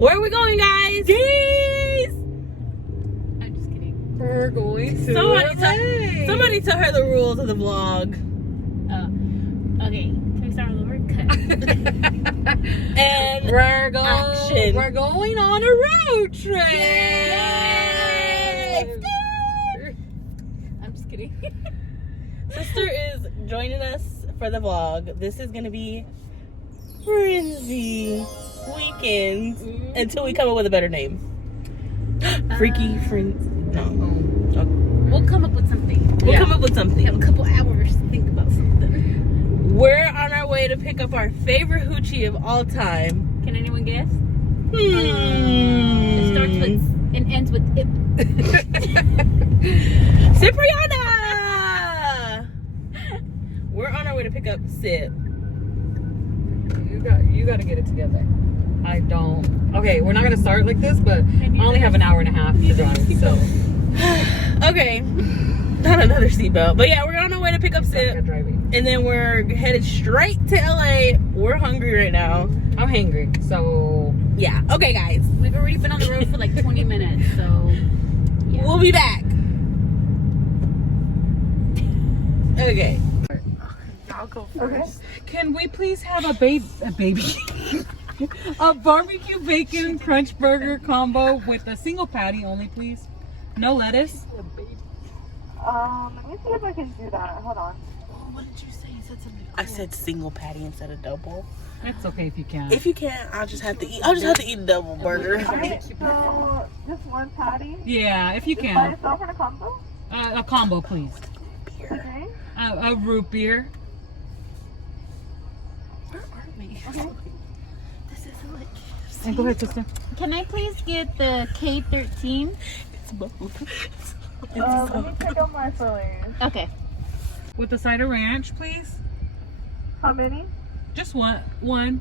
Where are we going, guys? Guys! I'm just kidding. We're going to somebody tell her the rules of the vlog. Okay, can we start all over? Cut. And We're going on a road trip. Yay! I'm just kidding. Sister is joining us for the vlog. This is gonna be Friendsy weekends until we come up with a better name. Freaky friends. No. We'll come up with something. We'll come up with something. We have a couple hours to think about something. We're on our way to pick up our favorite hoochie of all time. Can anyone guess? It starts with and ends with ip. Cipriana! We're on our way to pick up Sip. You got to get it together. I don't. Okay, we're not going to start like this, but I only have an hour and a half to drive, so. Okay. Not another seatbelt. But yeah, we're on our way to pick up Sip. And then we're headed straight to LA. We're hungry right now. I'm hangry, so. Yeah. Okay, guys. We've already been on the road for like 20 minutes, so. Yeah. We'll be back. Okay. I'll go first. Okay. Can we please have a baby? A barbecue bacon crunch burger combo with a single patty only, please. No lettuce. Let me see if I can do that. Hold on. What did you say? You said something. I said single patty instead of double. That's okay if you can. If you can't, I'll just have to eat. I'll just have to eat a double burger. Okay, so just one patty Yeah, if you by can. itself in a combo. A combo, please. Okay. A root beer. Where are we? Okay. This isn't like And go ahead, sister. Can I please get the K13? it's both. Let me check out my fillings. Okay. With a side of ranch, please. How many? Just one. One.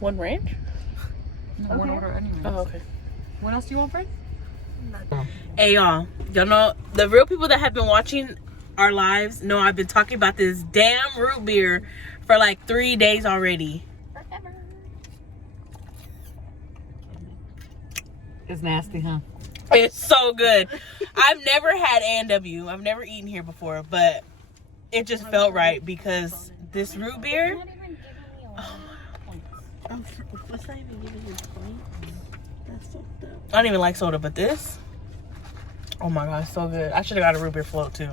One ranch? No, one Okay. order anyways. Oh, okay. What else do you want, Fred? Hey y'all know the real people that have been watching our lives know I've been talking about this damn root beer for like 3 days already. Forever. It's nasty, huh? It's so good. I've never had A&W. I've never eaten here before, but it just felt right because this root beer. Not even giving me a lot of points. What's not even giving you points? That's fucked up. I don't even like soda, but this. Oh my god, it's so good. I should have got a root beer float too.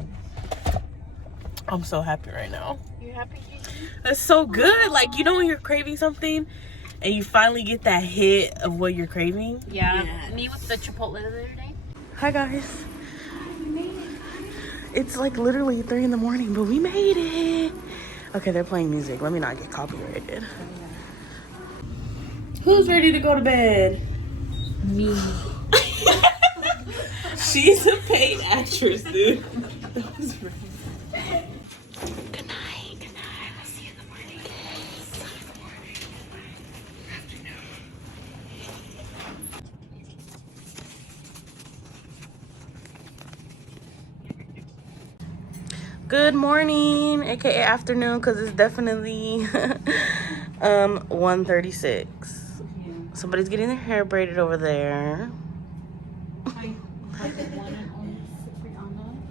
I'm so happy right now. You happy, Gigi? It's so good. Like, you know when you're craving something and you finally get that hit of what you're craving? Yeah. Yes. Me with the Chipotle the other day. Hi guys. It's like literally 3 in the morning, but we made it. Okay, they're playing music. Let me not get copyrighted. Who's ready to go to bed? Me. She's a paid actress, dude. That was rude. Good night. Good night. I'll see you in the morning. Good morning, aka afternoon, because it's definitely 1:36. Somebody's getting their hair braided over there.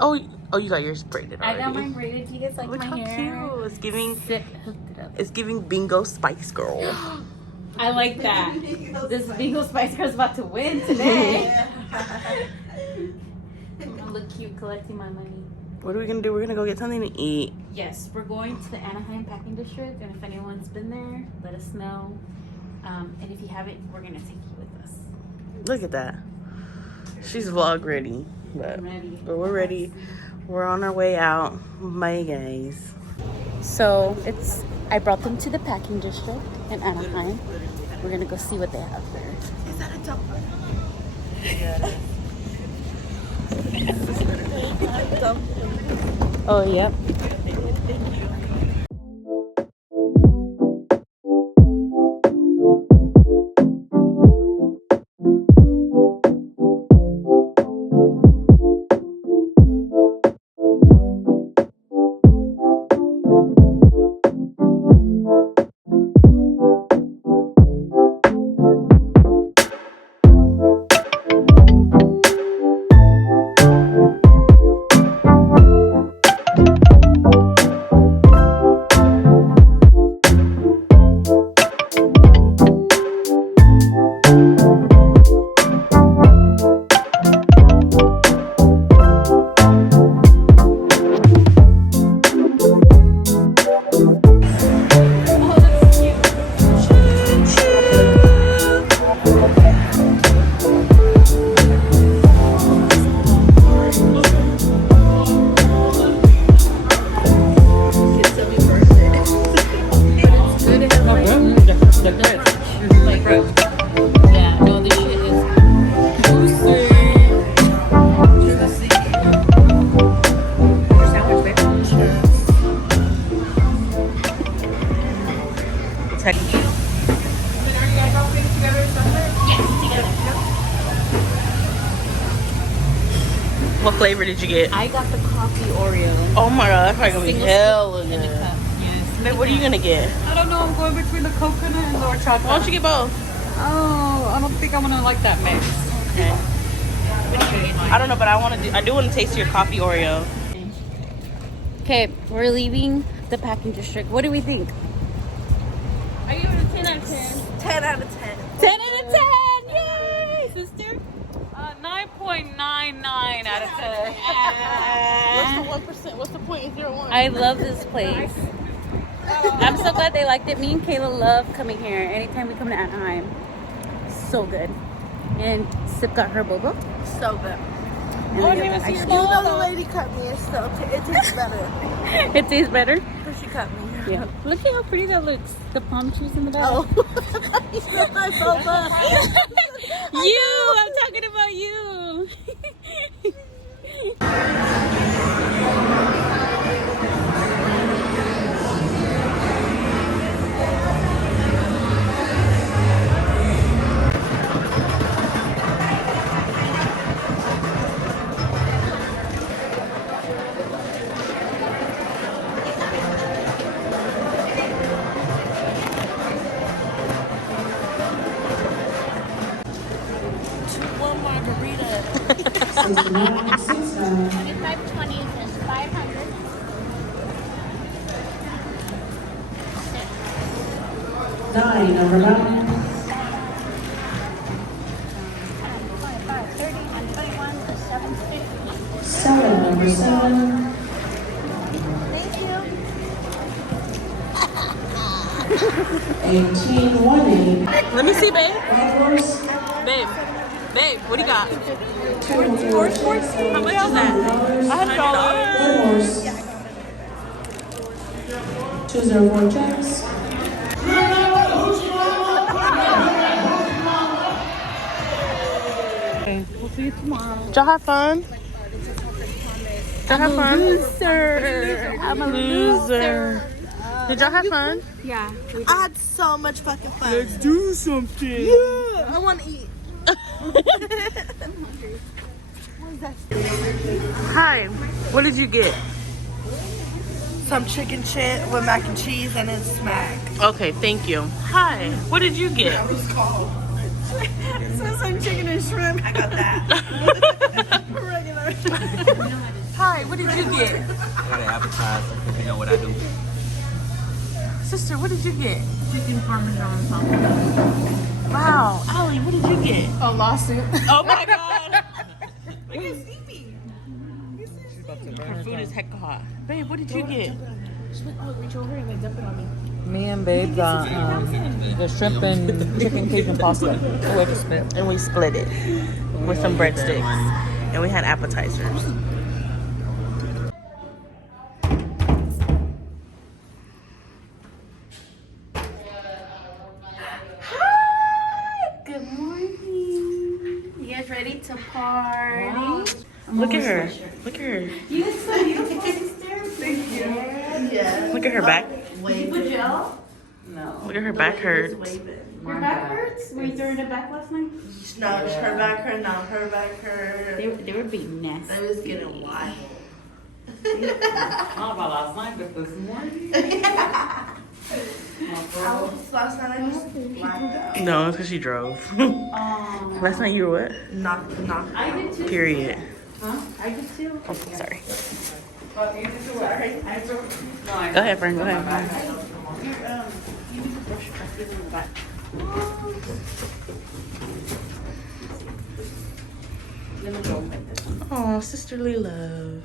Oh, you got yours braided already. I got mine braided. Do you guys like Look my how hair? cute. It's giving. Sick. Hooked it up. It's giving bingo Spice Girl. I like that. This Bingo Spice Girl's about to win today. I'm gonna look cute collecting my money. What are we gonna do? We're gonna go get something to eat. Yes, we're going to the Anaheim Packing District, and if anyone's been there, let us know. And if you haven't, we're gonna take you with us. Look at that. She's vlog ready, but I'm ready. we're ready. We're on our way out. Bye, guys. So I brought them to the packing district in Anaheim. We're gonna go see what they have there. Is that a dog? Oh, yep. Like, yeah, no, this shit is juicy. Your sandwich, babe? Tech. What flavor did you get? I got the coffee Oreo. Oh my god, that's probably gonna be hella In the good. cup. Yes. Babe, what are you gonna get? I don't know, I'm going between the coconut and the horchata. Why don't you get both? Oh, I don't think I'm gonna like that mix. Okay. I don't know, but I do want to taste your coffee Oreo. Okay, we're leaving the packing district. What do we think? I give it a 10 out of 10. 10 out of 10. 10 out of 10! Yay, sister! 9.99 out of 10. What's the 1%? What's the 0.01? I love this place. I'm so glad they liked it. Me and Kayla love coming here anytime we come to Anaheim. So good. And Sip got her boba. So good. I You know the lady cut me, it tastes better. It tastes better? Because she cut me. Yeah. Look at how pretty that looks. The palm trees in the back. Oh. You set myself up. You! I'm talking about you! One margarita. 2520 is 500. Nine, number 9. 25, 30, and 21 is 750. 7, number 7. Thank you. 18, 1 8. Let me see, babe. Flowers, Babe, what do you got? 2 horse, How much is that? $100. 204 checks. Okay, we'll see you tomorrow. Did y'all have fun? Did y'all have fun? Loser. I'm a loser. Did y'all have fun? Yeah. I had so much fucking fun. Let's do something. Yeah, I want to eat. Hi, what did you get? Some chicken shit with mac and cheese and it's smack. Okay, thank you. Hi, what did you get? So some chicken and shrimp. I got that. Regular. Hi, what did you get? I got an appetizer because you know what I do. Sister, what did you get? Chicken parmesan sauce. Wow, Allie, what did you get? A lawsuit. Oh my god. Look at Stevie. Her food is hecka hot. Babe, what did you get? She went, oh, reach over and then dump it on me. Me and Babe got the shrimp and chicken Cajun pasta. Oh, I just spit. And we split it with some breadsticks. And we had appetizers. Good morning. You guys ready to party? Look at her. Look at her. You look so beautiful, sister. Thank you. Yeah. Look at her back. Did you put gel? Look at her back hurts. Your back hurts? Were you throwing it back last night? No, her back hurt. No, her back hurt. They were being nasty. I was getting wild. Not about last night, but this morning. Last night I just blacked out. No, it's because she drove. Last night you were what? Knocked I did too. Period. I did too. Oh, sorry. Sorry. Go ahead, friend. Go ahead. You need to brush your teeth in the back. Let me go like this. Oh, sisterly love.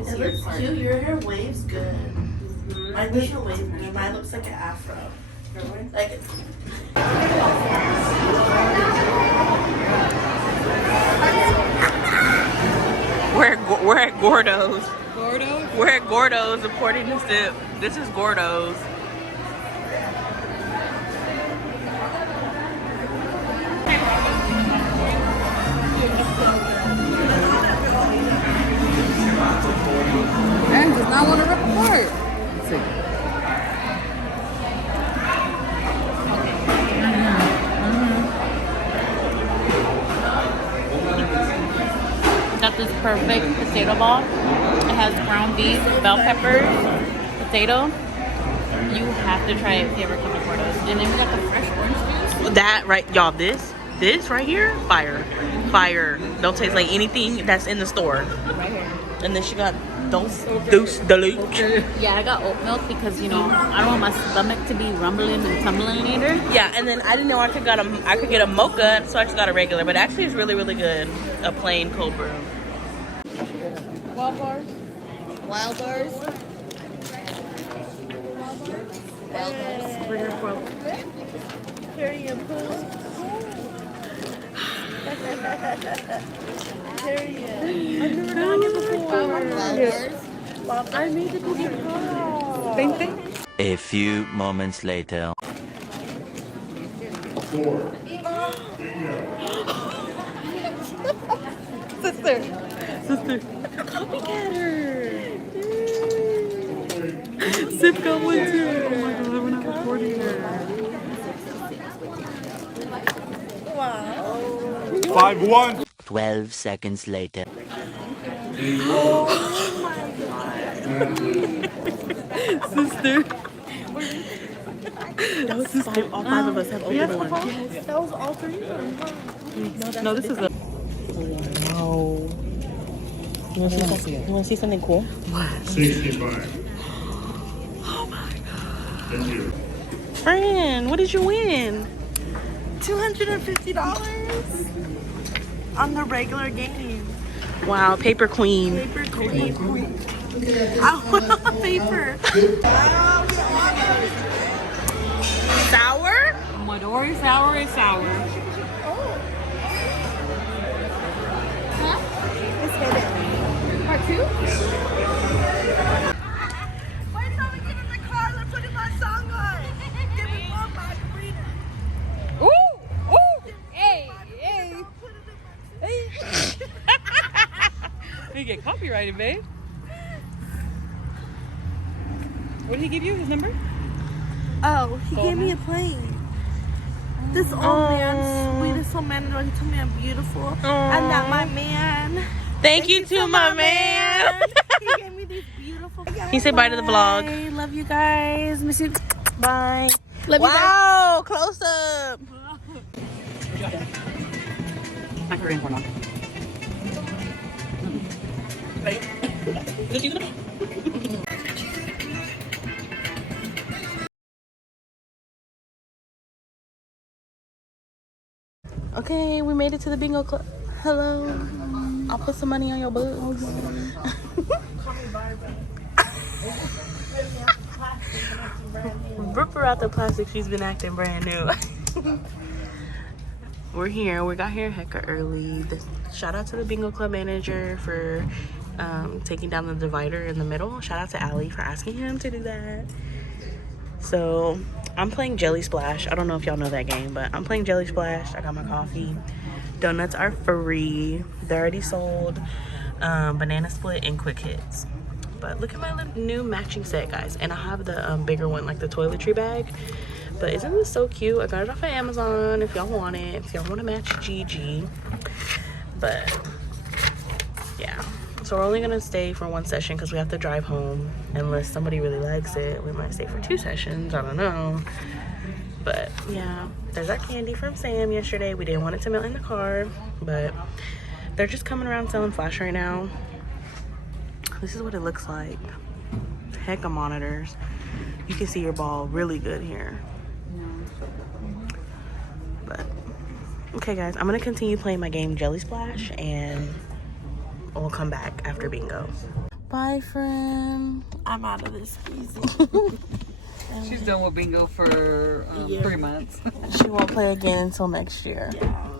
It looks cute. Your hair waves good. Mine doesn't wave good. Mine looks like an afro. Like it's We're at Gordo's. Gordo? We're at Gordo's according to Sip. This is Gordo's. perfect potato ball. It has ground beef, bell peppers, potato. You have to try it if you ever come to Portos. And then we got the fresh orange juice. That right, y'all. This right here, fire. Don't taste like anything that's in the store. Right here. And then she got dose de luke. Yeah, I got oat milk because you know I don't want my stomach to be rumbling and tumbling later. Yeah, and then I didn't know I could get a mocha, so I just got a regular. But actually, it's really good. A plain cold brew. Wild bars. Wild bars. We're here for Period. Period. I've never done it before. Wild bars. I made it before. Same thing. A few moments later. Sister. Copycatter. Sip got one too. Oh my god, we're not recording her. Wow. 5-1. 12 seconds later. Sister. That was sister. All five of us have opened one. That was all three of them. No, this is a. Wow. You want to see something cool? 65. Oh my god. Thank you. Friend, what did you win? $250 on the regular game. Wow, paper queen. Paper queen. I want a paper. Sour? Midori sour is sour. Part 2? Wait till we get in the car. Let's put my song on. Give me more margarita. Ooh! Hey! You get copyrighted, babe. What did he give you? His number? Oh, he gave me a plane. This old man, sweetest old man, he told me I'm beautiful. And that my man. Thank you to my man. He gave me these beautiful. Can you say bye to the vlog? Bye. Love you guys. Miss you. Bye. Love you guys. Wow, close up. My Korean porn on. Okay, we made it to the bingo club. Hello. I'll put some money on your butt. Rip her out the plastic. She's been acting brand new. We're here. We got here hecka early. Shout out to the bingo club manager for taking down the divider in the middle. Shout out to Allie for asking him to do that. So I'm playing Jelly Splash. I don't know if y'all know that game, but I'm playing Jelly Splash. I got my coffee. Donuts are free. They're already sold. Banana split and quick hits. But look at my new matching set, guys. And I have the bigger one, like the toiletry bag. But isn't this so cute? I got it off of Amazon if y'all want it. If y'all want to match GG. But yeah. So we're only going to stay for one session because we have to drive home. Unless somebody really likes it. We might stay for 2 sessions. I don't know. But yeah. There's our candy from Sam yesterday. We didn't want it to melt in the car. But they're just coming around selling Flash right now. This is what it looks like. Hecka monitors. You can see your ball really good here. But okay guys, I'm gonna continue playing my game Jelly Splash and we'll come back after bingo. Bye friend. I'm out of this easy. She's done with bingo for 3 months. She won't play again until next year. Yeah.